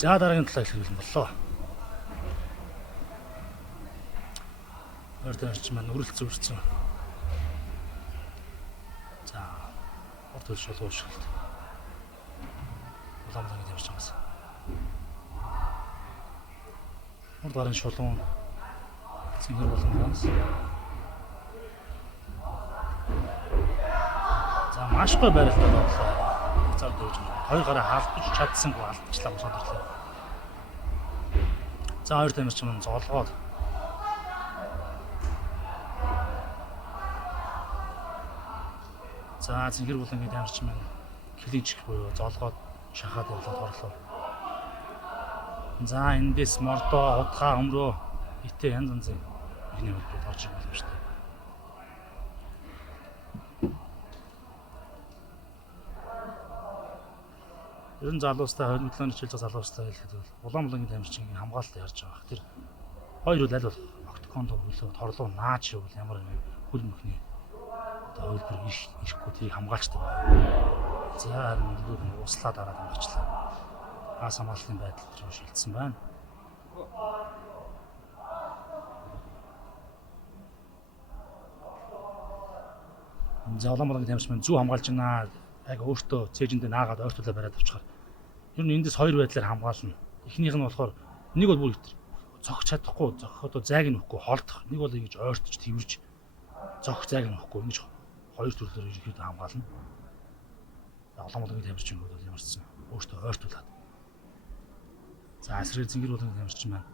За дараагийн талаа хэлэх боллоо. Орд орч маань үрэлт зүрцэн. За орд төрш болов шилт. Уламжлалт явж байгаас. Орд гарын шулуун цэнгэр болгоноос. За маш гой байралтай боллоо. Зав дөрж хоёр гараа хаалдаж чадсангүй алдчихлаа сонсорлоо. За хоёр тамирч маань зоолгоод за цэнгэр булангийн тамирч маань клинч буюу зоолгоод шахаад явуулаад орлоо. За эндээс мордоо удаа өмрөө итэ янз янзын ихний хөлбөд орж ирэх юм шүү дээ. Ер нь залуустай 27 жил залуустай хэлэхэд бол Улаанбаатарын тамирчингийн хамгаалалт ярьж байгаа. Тэр хоёр үл аль бол октогонд хөлөө торлоо наач явал ямар нэг хөл мөхний одоо хөлбөр ирэхгүй тэрийг хамгаалчдаг байна. За харин нөгөө услаад дараад амгачлаа. Хаас хамгааллын байдал тэр шилжсэн байна. За Улаанбаатарын тамирч маань зүү хамгаалж байна. Яг өөртөө цээжиндээ наагаад ойртуулаа бариад авчихаар. Ер нь эндээс хоёр байдлаар хамгаална. Эхнийх нь болохоор нэг бол бүр зогч чадахгүй, зогхоод зайг нь өгөхгүй холдох. Нэг бол ингэж ойртож тэрвэрж зогх зайг нь өгөхгүй ингэж хоёр төрлөөр ерөнхийдөө хамгаална. Улаанбаатарын тамирчин бол ямар ч өөртөө ойртуулаад. За эсрэг цэнгэр булангийн тамирчин маань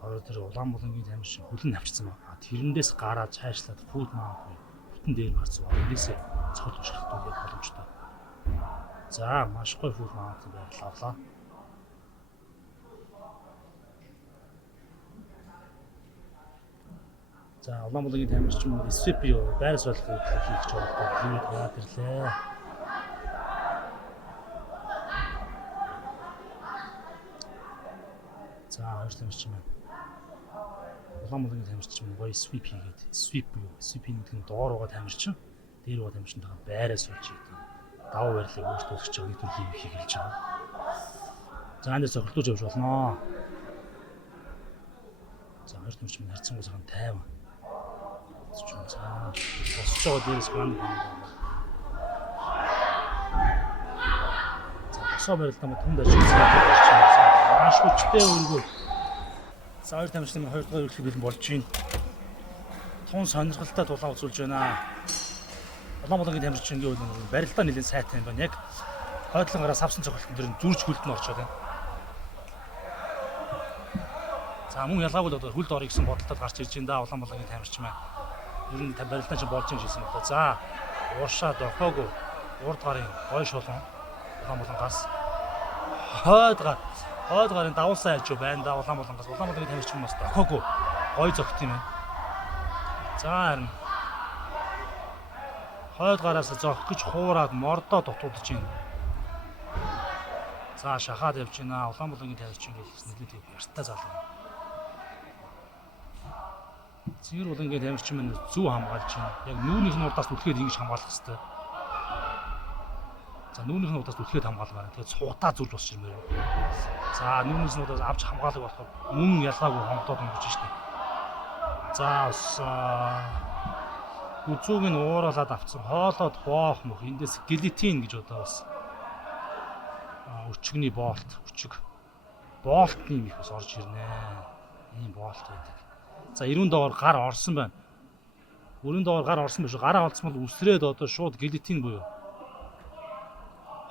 хоёр тэр Улаанбаатарын тамирчин хөлн навчсан байна. Тэрэндээс гараад цаашлаад фуд маавгүй бүтэн дээр гарсан. Эндээс цогт шахалтуулах боломжтой. За маш гоё фуд маунт байрлалаа. За Улаанбаатарын тамирчин маань SVP байрас болгох хийх гэж байгаа хийгээд яваад ирлээ. За хоёр тамирчин маань Улаанбаатарын тамирчин маань гоё SVP хийгээд SVP гэдэг нь доор байгаа тамирчин дээр байгаа тамирчинтайгаа байраа суулж идэв. Даваа барилыг өөрчлөх гэж нэг төрлийн юм хийх хэлж байгаа. За эндээс цохилдуулж явж болно. За хоёр тамирч минь харьцангуй сайхан тайван. За босч байгаа дээрээс ган. За босоо барилдаа түнд ажилласан. Маш хүчтэй өргөө. За хоёр тамирч минь хоёр дахь өглөө бэлэн болж байна. Тун сонирхолтой тулаан үзүүлж байна. Улаанбаатарын тамирчингийн үйл барилдаа нэлээд сайтай юм байна. Яг хойдлон гараа савсан цохилтын дээр зүрж хөлд нь орчоод байна. За мөн ялгаагүй л одоо хөлд орё гэсэн бодолтой гарч ирж байна да Улаанбаатарын тамирчин маань. Ер нь барилдаа ч болж юм шийсэн байна. За уушаа дохоогүй урд гарын гой шулуун Улаанбаатараас хойд гарын давуулсан айлж байна да Улаанбаатараас тамирчин бас дохоогүй гой зөгт юм байна. За харин хойд гараас зогх гэж хуураад мордоо дутуулж байна. За шахаад явж байна. Улаанбаатарын тамирчин гэлсэн нэлээд яртай залуу. Цэнгэр булангийн тамирчин маань зөв хамгаалж байна. Яг нүүрнийх нь урдаас түлхээд ингэж хамгаалах хэрэгтэй. За нүүрнийх нь удаас түлхээд хамгаалмаар. Тэгээд цуудаа зүрж босч ирмээр. За нүүрнийс нь удаас авч хамгаалах болохоор мөн ялгаагүй хонхдоод өнгөрч штеп. За бас үзүүг нь ууралаад авцсан. Хоолоод боох мөх эндээс гелитин гэж одоо бас өчгний болт, өчг. Болтны юм их бас орж ирнэ. Ийм болт байдаг. За 90 доор гар орсон байна. 90 доор гар орсон биш. Гараа олцсон бол үсрээд одоо шууд гелитин буюу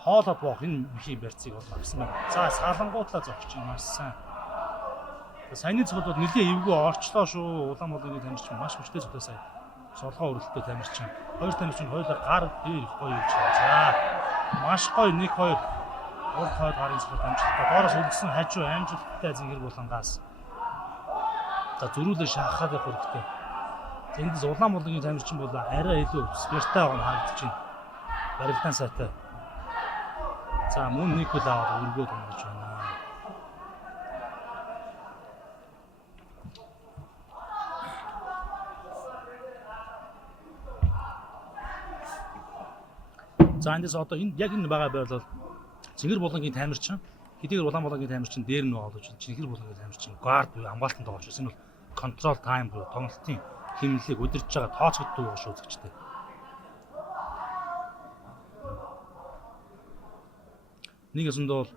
хоолоод боох энэ мөхийн барьцыг бол авсан байна. За салангуутлаа зогч чинь маш сайн. Саяны цогт бол нэлээ эвгүй орчлоо шүү. Улаанбаалгийн тамирчин маш хүчтэй цогтой сая. Солгоо өрөлттэй тамирчин. Хоёр тамирчин хоёулаа гар дээр их гоё явж байгаа. За маш гоё 1 2 урд хойд гарын цогт амжилттай. Доороос үлдсэн хажуу амжилттай Цэнгэр булангаас. За зөрүүлээ шахахад явах хэрэгтэй. Эндээс Улаанбаалгийн тамирчин бол арай илүү спирттай байгаа нь харагдаж байна. Барилдаан сайтай. За мөн Никол аваад өргөөд өнгөрч байна. За эндээс одоо энэ яг энэ байгаа байрлал Цэнгэр булангийн тамирчин хэдийгээр Улаанбаалгийн тамирчин дээр нь байгаа гэж Цэнгэр булангийн тамирчин guard буюу хамгаалтанд байгаа ч гэсэн бол control time буюу тоглолтын хэмнэлийг удирдах байгаа тооцогддог байгаа шүү үзэгчтэй. Нэг ясанд бол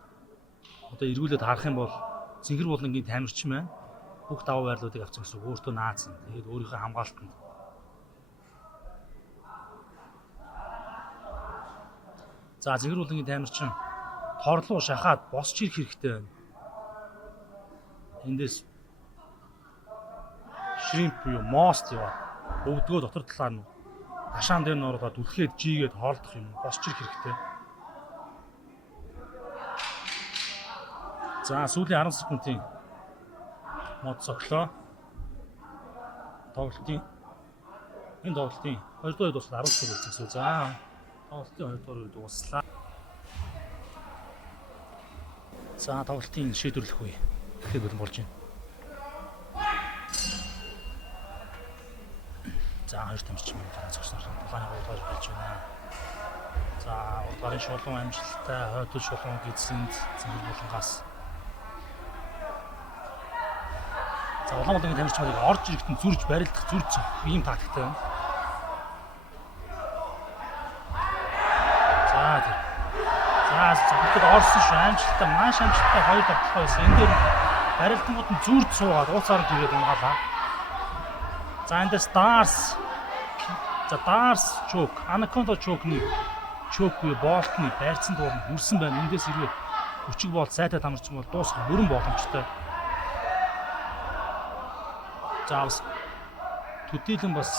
одоо эргүүлээд харах юм бол Цэнгэр булангийн тамирчин маань бүх даваа байрлалуудыг авсан гэсэн өөртөө наацсан. Тэгээд өөрийнхөө хамгаалтанд. За Цэнгэр булангийн тамирчин торлуу шахаад босч ирэх хэрэгтэй байна. Эндээс шримп буюу мост яваа. Өвдгөө дотор талаар нь хашаан дээр нь ороод түлхээд жигээд хоолдох юм босч ирэх хэрэгтэй. За сүүлийн 10 секундын мод цоглоо. Тоглолтын энэ тоглолтын 2 дугаар дуусаад 10 секунд болсон. За тоглолтын 2 дугаар дуслаа. За тоглолтын шийдвэрлэх үе ихэд бэлэн болж байна. За хоёр тамирчин дараа зогсноор улааны гол болж байна. За улааны шулуун амжилттай хойдол шулуун гидсэнд Цэнгэр булангаас. За Улаанбаалгийн тамирчныг орж ирэхэд зүрж барилдах зүрж ийм тактиктэй байна. За зөвхөн орсон шүү амжилттай маш амжилттай хоёр тоглолт байсан. Энэ дээр барилдангууд нь зүрж суугаад ууцаар тэгээд унгаалаа. За эндээс Darс choke, Anaconda choke-ны choke-гүй болтны байрцсан дуур нь хүрсэн байна. Эндээс ирээ хүчиг болт сайтай тамирчин бол дуусах бүрэн боломжтой. За бас төдийлөн бас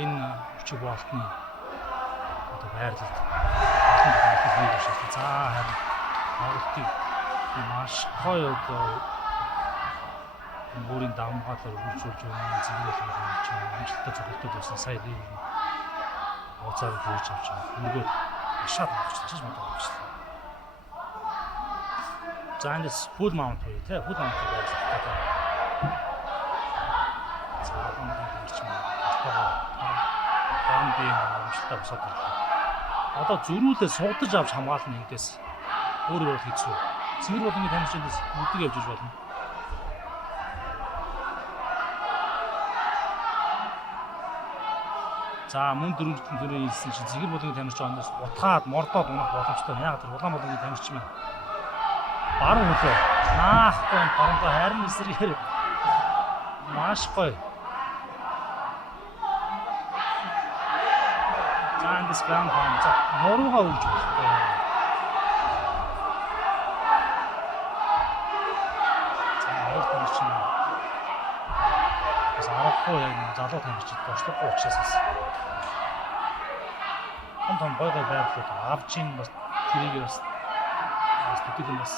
энэ хүчиг болтны одоо байрлалд за харин тоглолтыг маш гоё одоо өөрийн давмгаалаар үргэлжлүүлж байна. Цэнгэр булангийн амжилттай тоглолтууд байсан. Сая нэг ууцаар хүрч авч байгаа. Нөгөө ашаад авчихсан мод авчихсан. За эндээс full mount буюу тий full mount байж байгаа. За хамгаалалт хийж байна. Гарын би амжилттай босоод ирлээ. Одоо зөрүүлээ суудаж авч хамгаална эндээс өөрөөр хэлбэл хэцүү. Цэнгэр булангийн тамирчдаас үдэг явж иж болно. За мөн дөрөвдөн төрийн хэлсэн чинь Цэнгэр булангийн тамирчин оноос утгаад мордоод унах боломжтой. Яг тэр Улаанбаалгийн тамирчин маань баруун хөлөө наахгүй баруунгаа харин эсрэгээр маш гоё. За эндээс гранд хаан за нуруугаа өгч байна. За хоёр тамирчин бас аргагүй яг залуу тамирчид бошлохгүй учраас том гой байдлууд авч ин бас тэрийг бас төдийлөн бас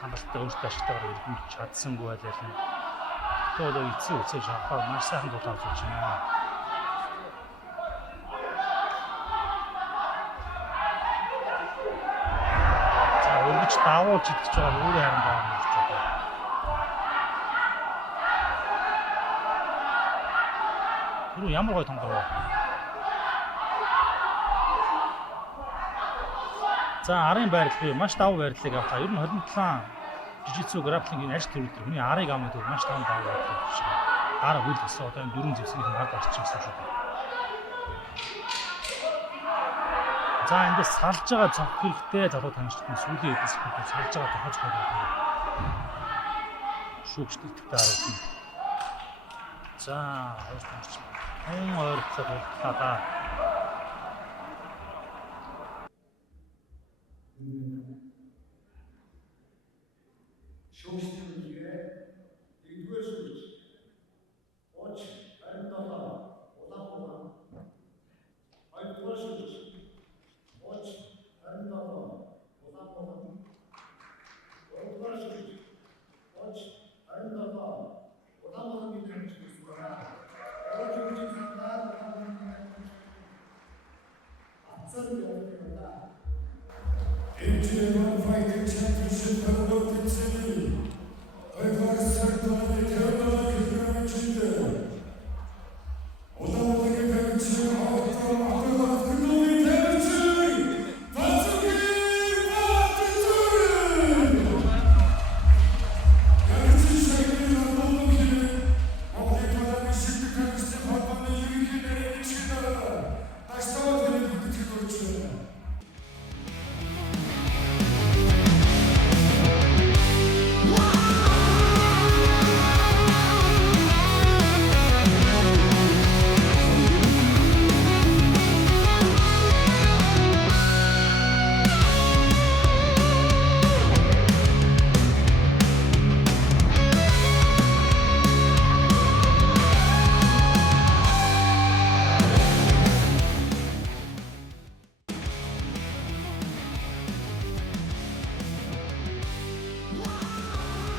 хамгаалалтаа өөртөө ашигтайгаар өргөмж чадсангүй байлаа юм. Тэгвэл эцсийн үсээ шахаа маш сайхан дулаалж байна. За өргөж давуулж идэж байгаа өөрөө харин байгаа юм гэж бодоо. Түр ямар гоё тонгороо. За арын байрлал маш давуу байрлалыг авлаа. Ер нь 27 жижигцүү графлингийн ажил төрөлдөр хүний арыг авах гэдэг маш таван давуу байрлал болж байна. Араа хөл өссөн одоо энэ дөрвөн зэвсгийн хад орчихсон шүү дээ. За эндээс салж байгаа цогт хэрэгтэй залуу танилцсан сүүлийн эдээс хэлбэл салж байгаа тохиолж байгаа. Шүүгчдэлтэй харуулсан. За хоёр танилцсан. Ойролцоо болтлаа. Шүүгчдийн